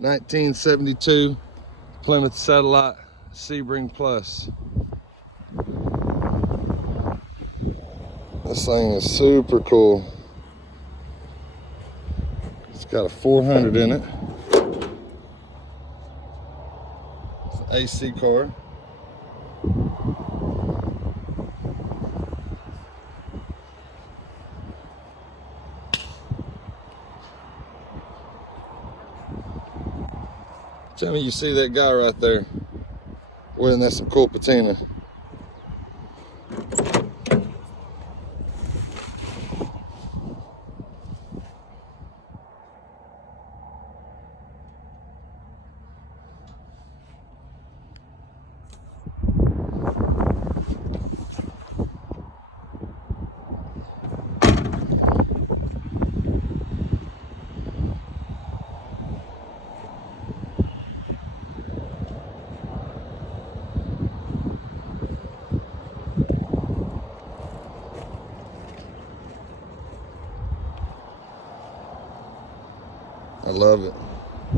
1972 Plymouth Satellite Sebring Plus. This thing is super cool. It's got a 400 in it. It's an AC car. Tell me you see that guy right there. Well, that's some cool patina. I love it.